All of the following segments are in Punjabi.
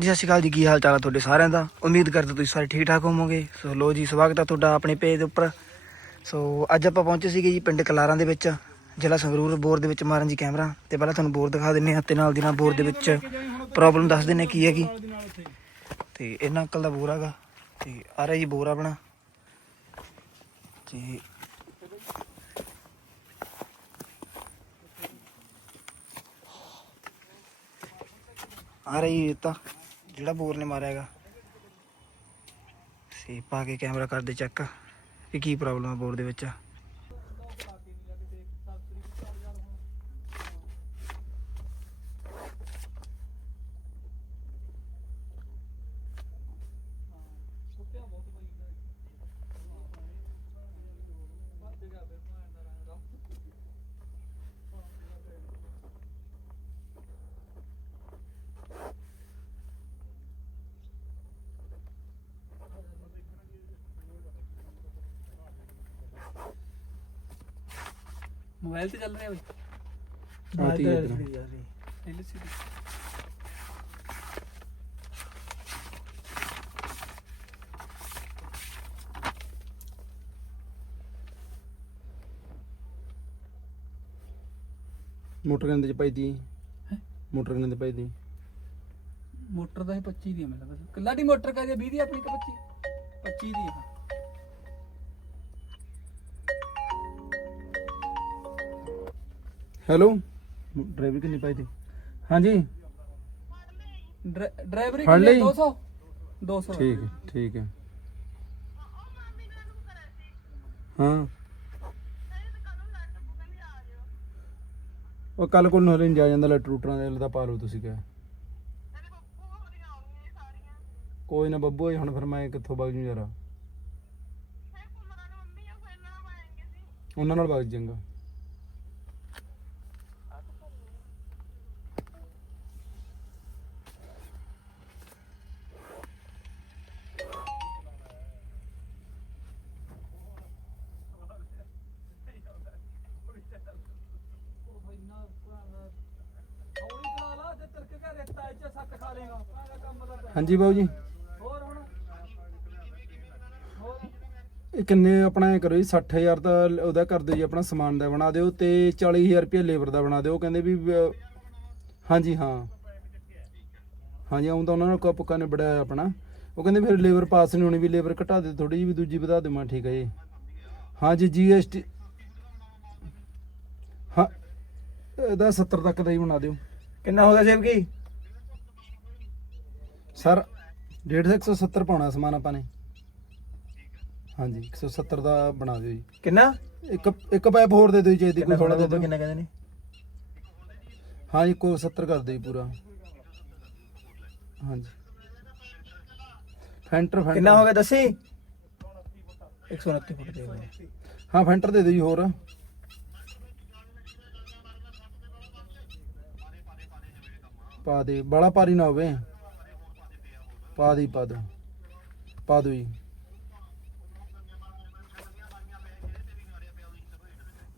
ਜੀ, ਸਤਿ ਸ਼੍ਰੀ ਅਕਾਲ ਜੀ, ਕੀ ਹਾਲ ਚਾਲ ਹੈ ਤੁਹਾਡੇ ਸਾਰਿਆਂ ਦਾ? ਉਮੀਦ ਕਰਦਾ ਤੁਸੀਂ ਸਾਰੇ ਠੀਕ ਠਾਕ ਹੋਵੋਗੇ। ਸੋ ਲੋ ਜੀ, ਸਵਾਗਤ ਹੈ ਤੁਹਾਡਾ ਆਪਣੇ ਪੇਜ ਦੇ ਉੱਪਰ। ਸੋ ਅੱਜ ਆਪਾਂ ਪਹੁੰਚੇ ਸੀਗੇ ਜੀ ਪਿੰਡ ਕਲਾਰਾਂ ਦੇ ਵਿੱਚ, ਜ਼ਿਲ੍ਹਾ ਸੰਗਰੂਰ ਬੋਰ ਦੇ ਵਿੱਚ ਮਾਰਨ ਜੀ ਕੈਮਰਾ। ਤੇ ਪਹਿਲਾਂ ਤੁਹਾਨੂੰ ਬੋਰ ਦਿਖਾ ਦਿੰਨੇ ਹਾਂ, ਤੇ ਨਾਲ ਦੀ ਨਾਲ ਬੋਰ ਦੇ ਵਿੱਚ ਪ੍ਰੋਬਲਮ ਦੱਸ ਦਿੰਨੇ ਕੀ ਹੈਗੀ। ਤੇ ਇਹਨਾਂ ਅੰਕਲ ਦਾ ਬੋਰ ਹੈਗਾ, ਤੇ ਆ ਰਿਹਾ ਜੀ ਬੋਰ ਆਪਣਾ। ਤੇ ਆ ਰਹੀ ਇਹ ਤਾਂ ਜਿਹੜਾ ਬੋਰ ਨੇ ਮਾਰਿਆ ਹੈਗਾ ਸੀ ਪਾ ਕੇ ਕੈਮਰਾ ਕਰਦੇ ਚੈੱਕ ਵੀ ਕੀ ਪ੍ਰੋਬਲਮ ਹੈ ਬੋਰ ਦੇ ਵਿੱਚ। ਮੋਬਾਈਲ ਤੇ ਚੱਲ ਰਿਹਾ ਬਈ ਹਾਂ, ਠੀਕ ਹੈ, ਠੀਕ ਹੈ। ਐਲਸੀਡੀ ਮੋਟਰ ਕਿੰਨੇ ਚ ਪਾਈ ਦੀ ਮੋਟਰ ਕਿੰਨੇ ਤੇ ਪਾਈ ਦੀ ਮੋਟਰ ਦਾ ਇਹ 25 ਦੀ ਹੈ ਮੇਰਾ ਬਸ ਕੱਲਾ ਦੀ ਮੋਟਰ ਕਾ ਜੇ 20 ਦੀ ਆਪਣੀ ਕਿ 25 25 ਦੀ ਹੈ ਹੈਲੋ? ਡਰਾਈਵਰ ਕਿੰਨੀ ਪਾਈ ਦੀ ਹਾਂਜੀ। ਡਰਾ- ਡਰਾਈਵਰੀ ਫੜ ਕਿੰਨੀ ਲਈ? 200 200 ਠੀਕ ਹੈ ਠੀਕ ਹੈ। ਹਾਂ। ਉਹ ਕੱਲ ਕੋਲ ਨੂੰ ਹਲੇ ਨਹੀਂ ਜਾ ਜਾਂਦਾ ਲੱਟ ਰੂਟਰਾਂ ਦੇ ਲਦਾ ਪਾ ਲਓ ਤੁਸੀਂ ਕਿਹਾ ਕੋਈ ਨਾ ਬੱਬੂ ਹੋਈ ਹੁਣ ਫਿਰ ਮੈਂ ਕਿੱਥੋਂ ਵਗ ਜੂ ਯਾਰ। ਉਹਨਾਂ ਨਾਲ ਵਗ ਜਾਂਗਾ ਹੌਲੀ ਚਲਾ ਲਾ ਤੇ ਤਿਰਕ ਕੇ ਰੇਤਾ ਇੱਥੇ ਸੱਟ ਖਾ ਲੇਗਾ ਕੰਮ ਦਾ ਹਾਂਜੀ ਬਾਊ ਜੀ। ਹੋਰ ਹੁਣ ਹੋਰ ਇਹ ਕਿੰਨੇ ਆਪਣਾ ਇਹ ਕਰੋ ਜੀ 60000 ਦਾ ਲ- ਉਹਦਾ ਕਰ ਦਿਓ ਜੀ ਆਪਣਾ ਸਮਾਨ ਦਾ ਬਣਾ ਦਿਓ ਤੇ 40000 ਰੁਪਏ ਲੇਬਰ ਦਾ ਬਣਾ ਦਿਓ ਉਹ ਕਹਿੰਦੇ ਵੀ ਅਹ, ਹਾਂਜੀ ਹਾਂ। ਹਾਂਜੀ ਆਉਂ ਤਾਂ ਉਹਨਾਂ ਨੇ ਕੋ ਪੱਕਾ ਨੇ ਬੜਾਇਆ ਆਪਣਾ। ਉਹ ਕਹਿੰਦੇ ਫਿਰ ਲੇਬਰ ਪਾਸ ਨਹੀਂ ਹੋਣੀ ਵੀ ਲੇਬਰ ਘਟਾ ਦਿਓ ਥੋੜੀ ਜਿਹੀ ਵੀ ਦੂਜੀ ਵਧਾ ਦਿਓ ਮੈਂ ਠੀਕ ਹੈ ਜੀ। ਹਾਂਜੀ ਜੀਐਸਟੀ ਹਾਂ ਇਹਦਾ 70 ਤੱਕ ਦਾ ਹੀ ਬਣਾ ਦਿਓ। ਕਿੰਨਾ ਹੋ ਗਿਆ ਸੇਬ ਕੀ? ਸਰ 150 170 ਪਾਉਣਾ ਸਮਾਨ ਆਪਾਂ ਨੇ। ਹਾਂਜੀ 170 ਦਾ ਬਣਾ ਦਿਓ ਜੀ। ਕਿੰਨਾ? ਇੱਕ ਇੱਕ ਪਾਈਪ ਹੋਰ ਦੇ ਦਿਓ ਜੀ ਕਿੰਨਾ ਕੋਈ ਥੋੜਾ ਦੇ ਦਿਓ। ਕਿੰਨਾ ਕਹਿੰਦੇ ਨੇ? ਹਾਂ ਜੀ ਕੋਈ 70 ਕਰ ਦਿਓ ਜੀ ਪੂਰਾ। ਹਾਂਜੀ। ਫੈਂਟਰ ਫੈਂਟਰ। ਕਿੰਨਾ ਹੋ ਗਿਆ ਦੱਸੀ? 129 ਫੁੱਟ ਦੇ ਦਿਓ। ਹਾਂ ਫੈਂਟਰ ਦੇ ਦਿਓ ਜੀ ਹੋਰ। ਪਾ ਦੇ ਬੜਾ ਭਾਰੀ ਨਾ ਹੋਵੇ। ਪਾ ਦੇ, ਪਾ ਦੋ। ਪਾ ਦੋ ਜੀ।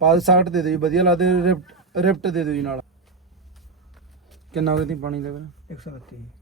ਪਾ ਦੇ 60 ਦੇ ਦਿਓ ਜੀ, ਵਧੀਆ ਲੱਗਦੇ ਰਿਫਟ ਰਿਫਟ ਦੇ ਦਿਓ ਜੀ ਨਾਲ। ਕਿੰਨਾ ਕਿਤੇ ਪਾਣੀ ਦੇ ਫਿਰ 132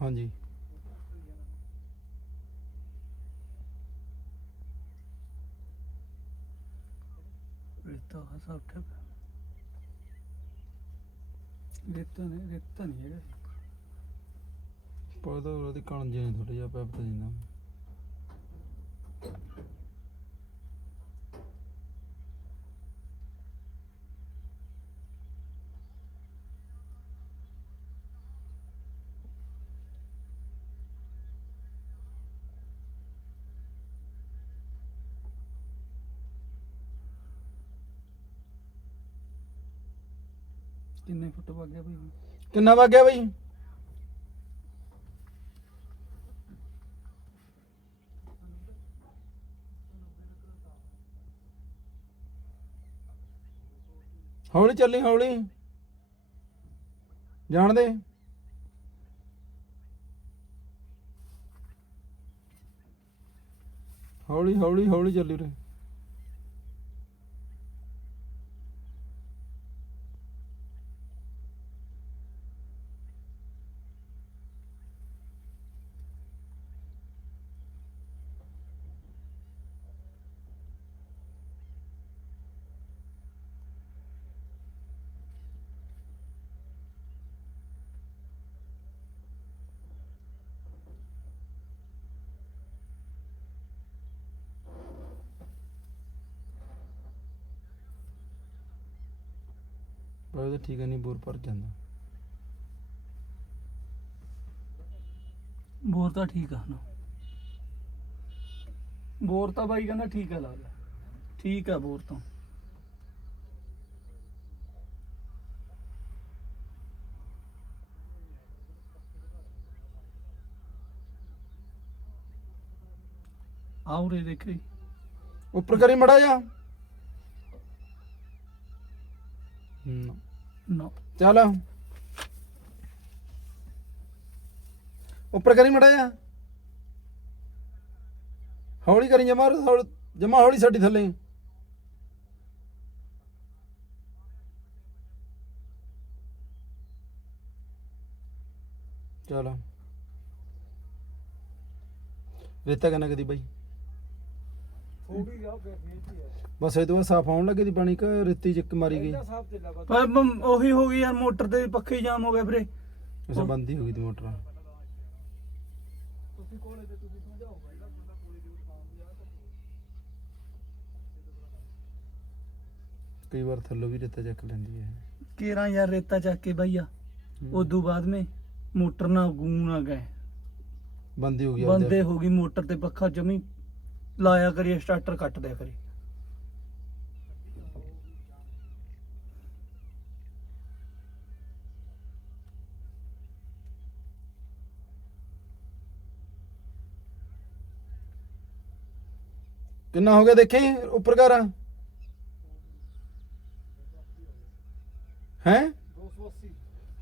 ਹਾਂਜੀ। ਰੇਤਾ ਹਸਾ ਉੱਠਿਆ ਪਿਆ। ਰੇਤਾ ਨਹੀਂ ਰੇਤਾ ਨਹੀਂ ਹੈਗਾ। ਪਰ ਤਾਂ ਉਹਦੀ ਕਣ ਜੇ ਥੋੜਾ ਜਿਹਾ ਪੈਪ ਤਾਂ ਜਿੰਦਾ ਕਿੰਨੇ ਫੁੱਟ ਵਗ ਗਿਆ ਭਾਈ ਕਿੰਨਾ ਵਗ ਗਿਆ ਬਈ? ਹੌਲੀ ਚੱਲੀ, ਹੌਲੀ। ਜਾਣ ਦੇ। ਹੌਲੀ ਹੌਲੀ ਹੌਲੀ ਚੱਲੀ ਰੇ ਪਰ ਉਹਦਾ ਠੀਕ ਨਹੀਂ ਬੋਰ ਭਰ ਜਾਂਦਾ। ਬੋਰ ਤਾਂ ਠੀਕ ਆ ਨਾ। ਬੋਰ ਤਾਂ ਬਾਈ ਕਹਿੰਦਾ ਠੀਕ ਆ ਲੱਗਦਾ ਠੀਕ ਆ ਬੋਰ ਤਾਂ। ਆਉਰੇ ਦੇਖੀ ਉੱਪਰ ਕਰੀ ਮੜਾ ਜਾ। ਨਾ। ਨਾ ਚੱਲ। ਉੱਪਰ ਕਰੀ ਮੜਾ ਜਾ। ਹੌਲੀ ਕਰੀ ਜਮਾ ਜਮਾ ਹੌਲੀ ਸਾਡੀ ਥੱਲੇ। ਚਲੋ। ਰੇਤਾ ਕਿੰਨਾ ਕਦੀ ਬਾਈ? ਬਸ ਇਹ ਤੋਂ ਬਾਅਦ ਸਾਫ਼ ਆਉਣ ਲੱਗੇ ਦੀ ਪਾਣੀ ਕ ਰੇਤੀ ਚੱਕ ਮਾਰੀ ਗਈ? ਪਰ ਮ- ਉਹੀ ਹੋ ਗਈ ਯਾਰ ਮੋਟਰ ਦੇ ਪੱਖੇ ਹੀ ਜਾਮ ਹੋ ਗਏ ਵੀਰੇ। ਅੱਛਾ ਬੰਦ ਹੀ ਹੋ ਗਈ ਦੀ ਮੋਟਰ। ਕਈ ਵਾਰ ਥੱਲੋਂ ਵੀ ਰੇਤਾ ਚੱਕ ਲੈਂਦੀ ਹੈ। ਕੇਰਾਂ ਯਾਰ ਰੇਤਾ ਚੱਕ ਕੇ ਬਈਆ। ਉਦੋਂ ਬਾਅਦ ਮੇ ਮੋਟਰ ਨਾ ਗੂੰ ਨਾ ਗਏ। ਬੰਦ ਹੀ ਹੋ ਗਈ ਆਪਦੇ ਬੰਦੇ ਹੋ ਗਈ ਮੋਟਰ ਤੇ ਪੱਖਾ ਜਮੀ ਲਾਇਆ ਕਰੀ ਸਟਾਰਟਰ ਕੱਟ ਦਿਆ ਕਰੀ ਕਿੰਨਾ ਹੋ ਗਿਆ ਦੇਖੀ ਉੱਪਰ ਕਰ ਹੈ? 280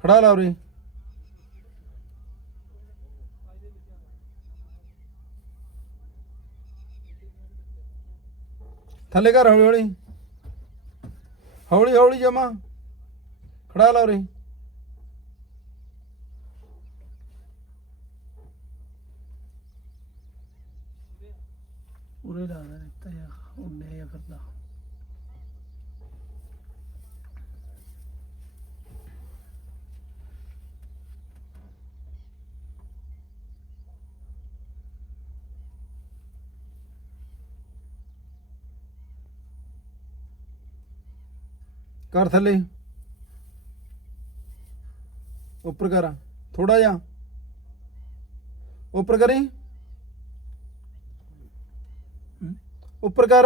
ਖੜਾ ਲਾ ਉਰੇ। ਥੱਲੇ ਕਰ ਹੌਲੀ ਹੌਲੀ। ਹੌਲੀ ਹੌਲੀ ਜਮਾ। ਖੜਾ ਲਾ ਉਰੇ। ਉਰੇ ਲਾ ਦੇ ਰੇਤਾ ਯਾਰ ਉੱਡੇ ਆ ਕਰਦਾ ਕਰ ਥੱਲੇ। ਉੱਪਰ ਕਰ। ਥੋੜਾ ਜਿਹਾ। ਉੱਪਰ ਕਰੀ? ਉੱਪਰ ਕਰ।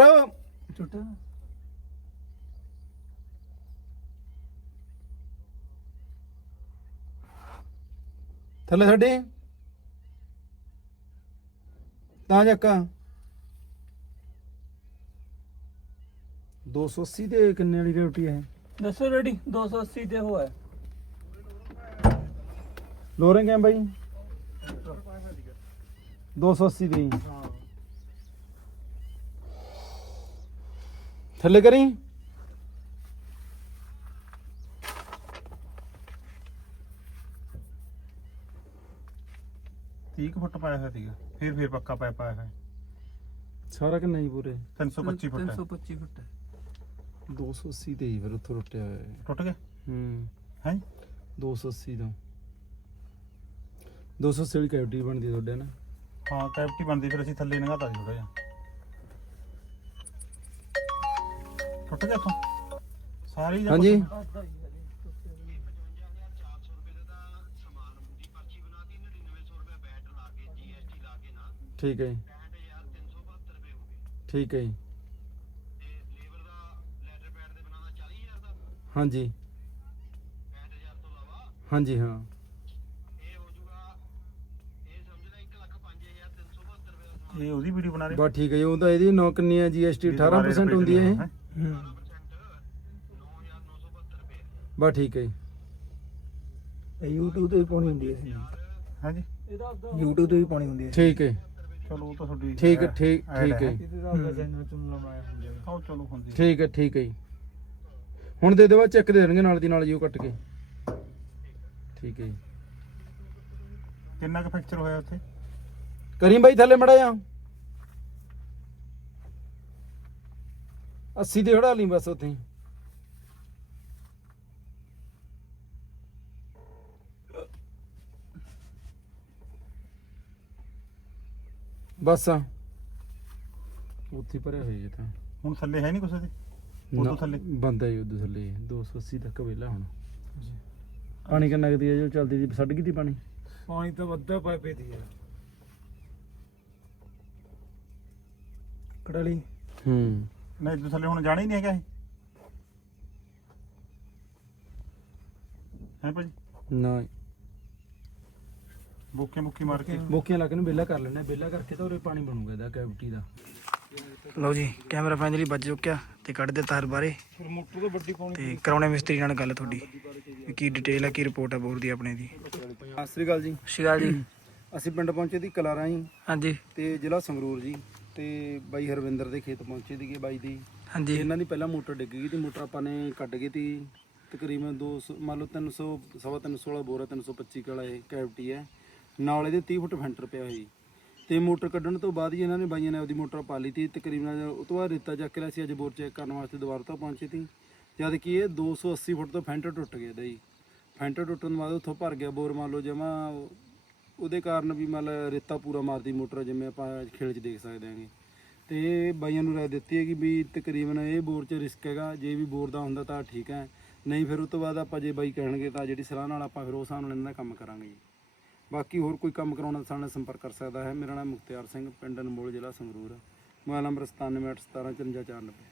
ਛੋਟਾ। ਥੱਲੇ ਛੱਡੀ। ਤਾਂ ਜੱਕਾ 280 ਤੇ ਕਿੰਨੇ ਵਾਲੀ ਰੋਟੀ ਹੈ? ਦੱਸੋ ਰੈਡੀ 280 ਤੇ ਹੋਇਆ ਲੋਰਿੰਗ ਹੈ ਬਾਈ? 280 ਦੀ। ਥੱਲੇ ਕਰੀ। ਤੀਹ ਕੁ ਫੁੱਟ ਪਾਇਆ ਹੋਇਆ ਸੀਗਾ। ਫਿਰ ਫਿਰ ਪੱਕਾ ਪਾਇਆ ਪਾਇਆ ਹੈ ਸਾਰਾ ਕਿ ਨਹੀਂ ਪੂਰੇ? 325 ਫੁੱਟ ਹੈ। 325 ਫੁੱਟ ਹੈ। 280 ਤੇ ਹੀ ਫਿਰ ਉੱਥੋਂ ਟੁੱਟਿਆ ਹੋਇਆ ਹੈ ਟੁੱਟ ਗਿਆ? ਹੂੰ। ਹੈ? 280 ਤੋਂ। 280 ਵਾਲੀ ਕੈਵਿਟੀ ਬਣਦੀ ਤੁਹਾਡੇ ਨਾ ਹਾਂ ਕੈਪਟੀ ਬਣਦੀ ਫਿਰ ਅਸੀਂ ਥੱਲੇ ਲੰਘਾਤਾ ਸੀ ਥੋੜਾ ਜਿਹਾ। ਟੁੱਟ ਗਿਆ ਤੋਂ ਸਾਰੀ ਜਾਂ ਹਾਂਜੀ। ਕੁਛ? ਠੀਕ ਹੈ ਜੀ। ਠੀਕ ਹੈ ਜੀ। ਹਾਂਜੀ। ਹਾਂਜੀ ਹਾਂ। ਇਹ ਉਹਦੀ ਵੀਡੀਓ ਬਣਾ ਰਹੇ ਬਸ ਠੀਕ ਹੈ ਜੀ ਉਹ ਤਾਂ ਇਹਦੀ ਨੌ ਕਿੰਨੀ ਹੈ ਜੀਐਸਟੀ 18% ਹੁੰਦੀ ਹੈ ਇਹ। ਹੂੰ। ਬਸ ਠੀਕ ਹੈ ਜੀ। ਇਹ YouTube ਤੇ ਵੀ ਪਾਉਣੀ ਹੁੰਦੀ ਹੈ। ਹਾਂਜੀ। YouTube ਤੇ ਵੀ ਪਾਉਣੀ ਹੁੰਦੀ ਹੈ। ਠੀਕ ਹੈ। ਚਲੋ ਉਹ ਤਾਂ ਤੁਹਾਡੀ ਠੀਕ ਹੈ ਠੀਕ ਠੀਕ ਹੈ। ਹੈ। ਜੀ। ਆਓ ਚਲੋ ਹੁੰਦੀ ਠੀਕ ਹੈ ਠੀਕ ਹੈ ਜੀ। ਹੁਣ ਦੇ ਦੇਵਾ ਚੈੱਕ ਦੇ ਦੇਣਗੇ ਨਾਲ ਦੀ ਨਾਲ ਜੀ ਉਹ ਕੱਟ ਕੇ। ਠੀਕ ਹੈ ਜੀ। ਕਿੰਨਾ ਕੁ ਫ੍ਰੈਕਚਰ ਹੋਇਆ ਉੱਥੇ? ਕਰੀਮ ਬਾਈ ਥੱਲੇ ਮੜਾ ਜਾ। 80 ਦੇ ਖੜਾ ਲਈ ਬਸ ਉੱਥੇ। ਬਸ। ਉੱਥੇ ਭਰਿਆ ਹੋਇਆ ਜੀ ਤਾਂ ਹੁਣ ਥੱਲੇ ਹੈ ਨਹੀਂ ਕੁਛ ਇਹਦੇ ਉਦੋਂ ਥੱਲੇ? ਬੰਦਾ ਹੀ ਉਦੋਂ ਥੱਲੇ 280 ਤੱਕ ਵੇਲਾ ਹੁਣ। ਪਾਣੀ ਕਿੰਨਾ ਕੁ ਦੀ ਹੈ ਜੋ ਚੱਲਦੀ ਦੀ ਛੱਡ ਗਈ ਤੀ ਪਾਣੀ? ਪਾਣੀ ਤਾਂ ਵੱਧਾ ਪਾਇ ਪਈ ਦੀ ਕੜਾਲੀ। ਹੂੰ। ਨਹੀਂ ਇਦੋਂ ਥੱਲੇ ਹੁਣ ਜਾਣਾ ਹੀ ਨਹੀਂ ਹੈਗਾ ਇਹ। ਹੈ ਭਾਜੀ? ਨਾ। ਬੁੱਕੇ ਮੁੱਕੀ ਮਾਰ ਕੇ। ਬੋਕੀਆਂ ਲਾ ਕੇ ਨੂੰ ਵੇਲਾ ਕਰ ਲੈਣਾ ਵੇਲਾ ਕਰਕੇ ਤਾਂ ਉਰੇ ਪਾਣੀ ਬਣੂਗਾ ਇਹਦਾ ਕੈਵਿਟੀ ਦਾ। ਲਓ ਜੀ ਕੈਮਰਾ ਫਾਈਨਲੀ ਵੱਜ ਚੁੱਕਿਆ ਤੇ ਕੱਢ ਦੇ ਤਾਰ ਬਾਰੇ। ਫਿਰ ਮੋਟਰ ਤੋਂ ਵੱਡੀ ਪਾਉਣੀ ਤੇ ਕਰਾਉਣੇ ਮਿਸਤਰੀ ਨਾਲ ਗੱਲ ਤੁਹਾਡੀ ਵੀ ਕੀ ਡਿਟੇਲ ਹੈ ਕੀ ਰਿਪੋਰਟ ਹੈ ਬੋਰ ਦੀ ਆਪਣੇ ਦੀ। ਸਤਿ ਸ੍ਰੀ ਅਕਾਲ ਜੀ। ਸ਼ਿਗਾ ਜੀ। ਅਸੀਂ ਪਿੰਡ ਪਹੁੰਚੇ ਦੀ ਕਲਾਰਾਂ ਜੀ। ਹਾਂਜੀ। ਤੇ ਜ਼ਿਲ੍ਹਾ ਸੰਗਰੂਰ ਜੀ। ਤੇ ਬਾਈ ਹਰਵਿੰਦਰ ਦੇ ਖੇਤ ਪਹੁੰਚੇ ਦੀਗੇ ਬਾਈ ਦੀ। ਹਾਂਜੀ। ਇਹਨਾਂ ਦੀ ਪਹਿਲਾਂ ਮੋਟਰ ਡਿੱਗ ਗਈ ਤੇ ਮੋਟਰ ਆਪਾਂ ਨੇ ਕੱਢ ਗਈ ਤੀ। ਤਕਰੀਬਨ 200 ਮੰਨ ਲਓ 300 ਸਵਾ 300 ਵਾਲਾ ਬੋਰ ਹੈ 325 ਵਾਲਾ ਇਹ ਕੈਵਿਟੀ ਹੈ। ਨਾਲ ਇਹਦੇ 30 ਫੁੱਟ ਫੈਂਟਰ ਪਿਆ ਹੋਈ ਤੇ ਮੋਟਰ ਕੱਢਣ ਤੋਂ ਬਾਅਦ ਹੀ ਇਹਨਾਂ ਨੇ ਬਾਈਆਂ ਨੇ ਆਪਦੀ ਮੋਟਰ ਪਾ ਲਈ ਤੀ। ਤਕਰੀਬਨ ਉਹ ਤੋਂ ਬਾਅਦ ਰੇਤਾ ਚੱਕ ਲਿਆ ਸੀ, ਅੱਜ ਬੋਰ ਚੈੱਕ ਕਰਨ ਵਾਸਤੇ ਦੁਬਾਰਾ ਤੋਂ ਪਹੁੰਚੇ ਤੀ। ਜਦ ਕਿ ਇਹ 280 ਫੁੱਟ ਤੋਂ ਫੈਂਟਰ ਟੁੱਟ ਗਿਆ ਇਹਦਾ ਜੀ ਫੈਂਟਰ ਟੁੱਟਣ ਤੋਂ ਬਾਅਦ ਉੱਥੋਂ ਭਰ ਗਿਆ ਬੋਰ, ਮੰਨ ਲਓ ਜਮਾ ਉਹਦੇ ਕਾਰਨ ਵੀ ਮੰਨ ਲਾ ਰੇਤਾ ਪੂਰਾ ਮਾਰਦੀ ਮੋਟਰ, ਜਿਵੇਂ ਆਪਾਂ ਖੇਲ 'ਚ ਦੇਖ ਸਕਦੇ ਹਾਂਗੇ। ਤੇ ਇਹ ਬਾਈਆਂ ਨੂੰ ਰਾਏ ਦਿੱਤੀ ਹੈ ਕਿ ਵੀ ਤਕਰੀਬਨ ਇਹ ਬੋਰ 'ਚ ਰਿਸਕ ਹੈਗਾ, ਜੇ ਵੀ ਬੋਰ ਦਾ ਹੁੰਦਾ ਤਾਂ ਠੀਕ ਹੈ। ਨਹੀਂ ਫਿਰ ਉਸ ਤੋਂ ਬਾਅਦ ਆਪਾਂ ਜੇ ਬਾਈ ਕਹਿਣਗੇ ਤਾਂ ਜਿਹੜੀ ਸਲਾਹ ਨਾਲ ਆਪਾਂ ਫਿਰ ਉਸ ਹਿਸਾਬ ਨਾਲ ਇਹਨਾਂ ਦਾ ਕੰਮ ਕਰਾਂਗੇ ਜੀ। ਬਾਕੀ ਹੋਰ ਕੋਈ ਕੰਮ ਕਰਾਉਣਾ ਤਾਂ ਸਾਡੇ ਨਾਲ ਸੰਪਰਕ ਕਰ ਸਕਦਾ ਹੈ। ਮੇਰਾ ਨਾਮ ਮੁਖਤਿਆਰ ਸਿੰਘ, ਪਿੰਡ ਅਨਮੋਲ, ਜ਼ਿਲ੍ਹਾ ਸੰਗਰੂਰ। ਹੈ ਮੋਬਾਈਲ ਨੰਬਰ 9781175490